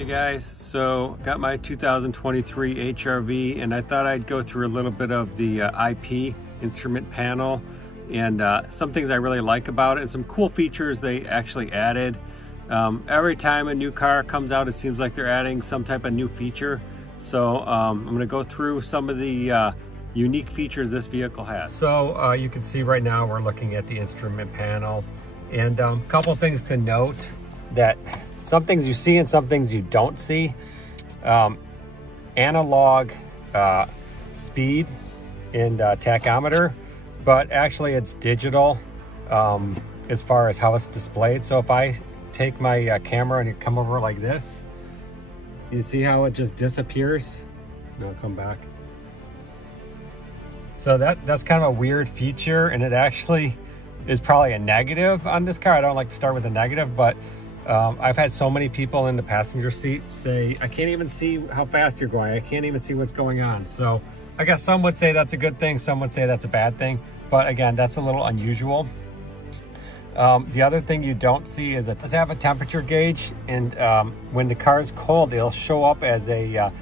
Hey guys, so got my 2023 HRV and I thought I'd go through a little bit of the IP instrument panel and some things I really like about it and some cool features they actually added. Every time a new car comes out, it seems like they're adding some type of new feature. So I'm going to go through some of the unique features this vehicle has. So you can see right now we're looking at the instrument panel, and a couple things to note: that some things you see and some things you don't see. Analog speed and tachometer, but actually it's digital as far as how it's displayed. So if I take my camera and you come over like this, you see how it just disappears? And I'll come back. So that's kind of a weird feature, and it actually is probably a negative on this car. I don't like to start with a negative, but I've had so many people in the passenger seat say, I can't even see how fast you're going. I can't even see what's going on. So I guess some would say that's a good thing. Some would say that's a bad thing. But again, that's a little unusual. The other thing you don't see is it does have a temperature gauge. And when the car is cold, it'll show up as a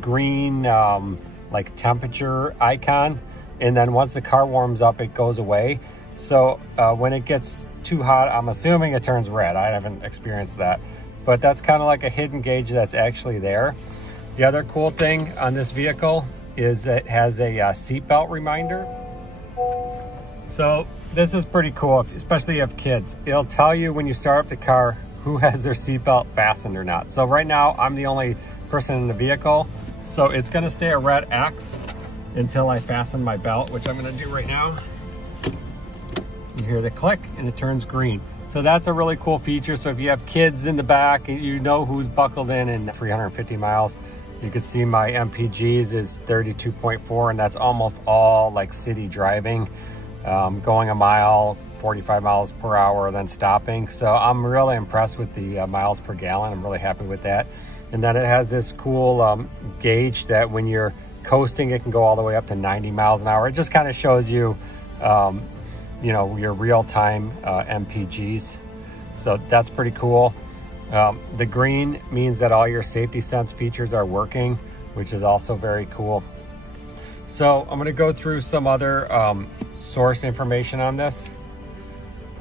green like temperature icon. And then once the car warms up, it goes away. So when it gets too hot, I'm assuming it turns red. I haven't experienced that, but that's kind of like a hidden gauge that's actually there. The other cool thing on this vehicle is it has a seatbelt reminder. So this is pretty cool, especially if you have kids. It'll tell you when you start up the car who has their seatbelt fastened or not. So right now I'm the only person in the vehicle, so it's going to stay a red X until I fasten my belt, which I'm going to do right now. You hear the click and it turns green. So that's a really cool feature. So if you have kids in the back and you know who's buckled in 350 miles, you can see my MPGs is 32.4, and that's almost all like city driving, going a mile, 45 miles per hour, then stopping. So I'm really impressed with the miles per gallon. I'm really happy with that. And then it has this cool gauge that when you're coasting, it can go all the way up to 90 miles an hour. It just kind of shows you you know, your real-time MPGs. So that's pretty cool. The green means that all your safety sense features are working, which is also very cool. So I'm going to go through some other source information on this.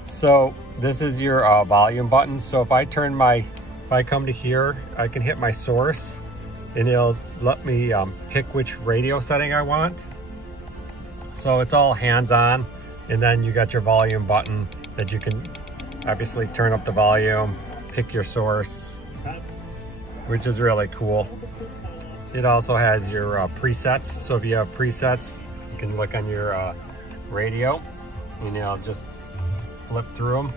So this is your volume button. So if I come to here, I can hit my source and it'll let me pick which radio setting I want. So it's all hands-on. And then you got your volume button that you can obviously turn up the volume, pick your source, which is really cool. It also has your presets. So if you have presets, you can look on your radio and you'll just flip through them.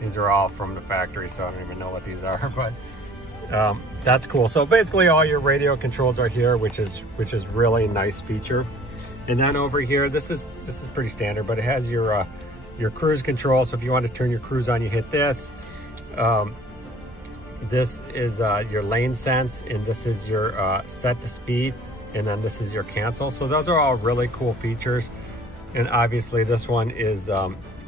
These are all from the factory, so I don't even know what these are, but that's cool. So basically all your radio controls are here, which is really nice feature. And then over here, this is pretty standard, but it has your cruise control. So if you want to turn your cruise on, you hit this. This is your lane sense, and this is your set to speed, and then this is your cancel. So those are all really cool features. And obviously this one is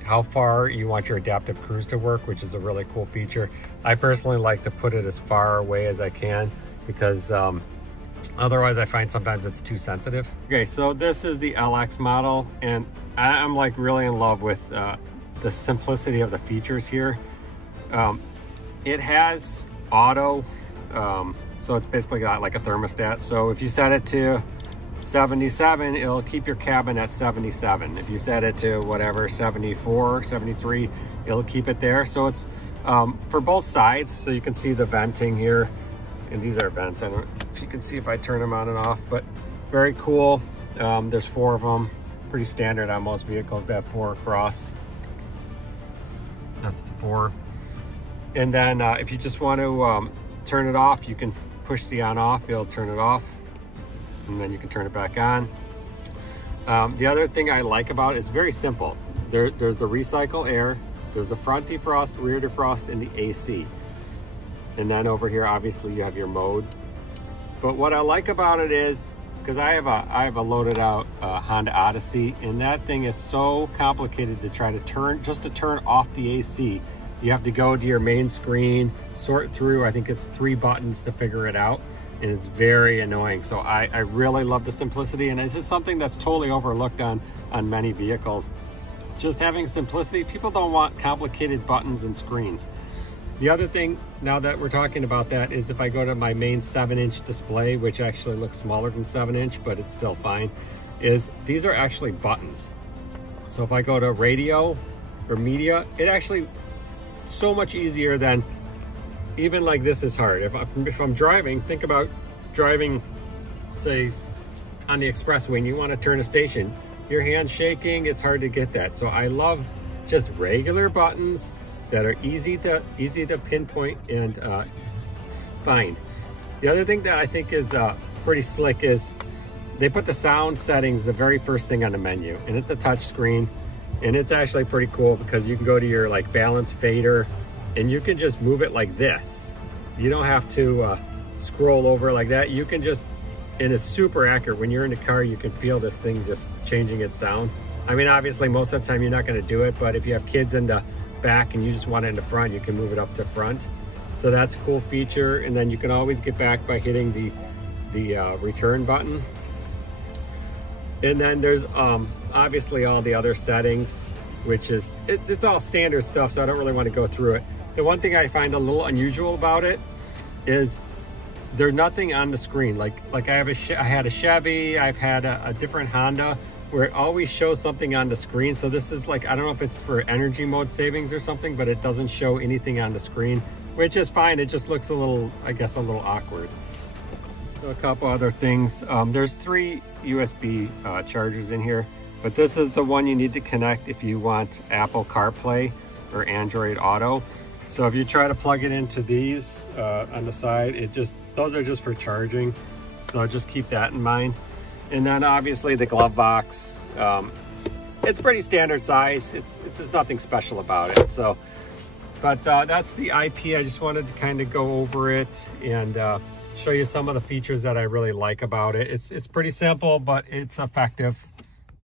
how far you want your adaptive cruise to work, which is a really cool feature. I personally like to put it as far away as I can because otherwise I find sometimes it's too sensitive. Okay, so this is the LX model, and I'm like really in love with the simplicity of the features here. It has auto, so it's basically got like a thermostat. So if you set it to 77, it'll keep your cabin at 77. If you set it to whatever, 74, 73, it'll keep it there. So it's for both sides, so you can see the venting here. And these are vents. I don't know if you can see if I turn them on and off, but very cool. There's 4 of them. Pretty standard on most vehicles to have 4 across. That's the 4. And then if you just want to turn it off, you can push the on off. It'll turn it off, and then you can turn it back on. The other thing I like about it is very simple. There's the recycle air, there's the front defrost, rear defrost, and the AC. And then over here, obviously you have your mode. But what I like about it is, because I have a loaded out Honda Odyssey, and that thing is so complicated to try to turn, just to turn off the AC. You have to go to your main screen, sort through, I think it's 3 buttons to figure it out. And it's very annoying. So I really love the simplicity, and it's just something that's totally overlooked on many vehicles. Just having simplicity. People don't want complicated buttons and screens. The other thing, now that we're talking about that, is if I go to my main 7-inch display, which actually looks smaller than 7-inch, but it's still fine, is these are actually buttons. So if I go to radio or media, it actually so much easier than, even like this is hard. If I'm driving, think about driving, say, on the expressway and you want to turn a station, your hand's shaking, it's hard to get that. So I love just regular buttons that are easy to pinpoint and find. The other thing that I think is pretty slick is they put the sound settings the very first thing on the menu, and it's a touch screen, and it's actually pretty cool because you can go to your like balance fader and you can just move it like this. You don't have to scroll over like that. You can just, and it's super accurate. When you're in the car, you can feel this thing just changing its sound. I mean, obviously most of the time you're not going to do it, but if you have kids in the back and you just want it in the front, you can move it up to front. So that's a cool feature. And then you can always get back by hitting the return button. And then there's obviously all the other settings, which is, it's all standard stuff, so I don't really want to go through it. The one thing I find a little unusual about it is there's nothing on the screen. Like I had a Chevy, I've had a different Honda, where it always shows something on the screen. So this is like, I don't know if it's for energy mode savings or something, but it doesn't show anything on the screen, which is fine. It just looks a little, I guess, a little awkward. So a couple other things. There's 3 USB chargers in here, but this is the one you need to connect if you want Apple CarPlay or Android Auto. So if you try to plug it into these on the side, those are just for charging. So just keep that in mind. And then obviously the glove box. It's pretty standard size. There's nothing special about it. So, but that's the IP. I just wanted to kind of go over it and show you some of the features that I really like about it. It's pretty simple, but it's effective.